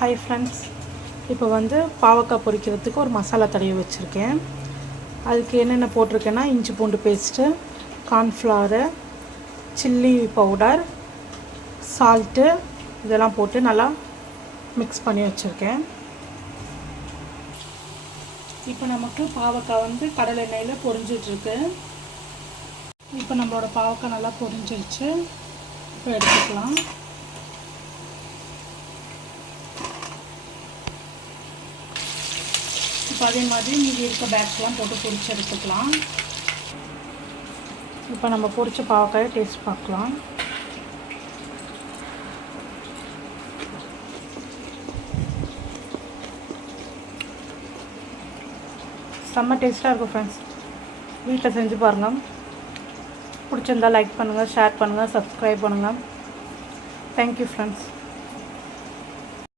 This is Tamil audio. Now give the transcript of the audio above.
ஹாய் ஃப்ரெண்ட்ஸ், இப்போ வந்து பாவக்காய் பொரிக்கிறதுக்கு ஒரு மசாலா தடவி வச்சுருக்கேன். அதுக்கு என்னென்ன போட்டிருக்கேன்னா, இஞ்சி பூண்டு paste, cornflour, chilli powder, salt இதெல்லாம் போட்டு நல்லா மிக்ஸ் பண்ணி வச்சுருக்கேன். இப்போ நமக்கு பாவக்காய் வந்து கடலை எண்ணெயில் பொரிஞ்சிட்ருக்கு. இப்போ நம்மளோட பாவக்காய் நல்லா பொரிஞ்சிருச்சு. இப்போ எடுத்துக்கலாம். இப்போ அதே மாதிரி மீதி இருக்க பேக்ஸ்லாம் போட்டு பொரிச்சு எடுத்துக்கலாம். இப்போ நம்ம பொரிச்ச பாவக்காயை டேஸ்ட் பார்க்கலாம். செம்ம டேஸ்ட்டாக இருக்கும் ஃப்ரெண்ட்ஸ். வீட்டில் செஞ்சு பாருங்கள். பிடிச்சிருந்தால் லைக் பண்ணுங்கள், ஷேர் பண்ணுங்கள், சப்ஸ்கிரைப் பண்ணுங்கள். Thank you friends.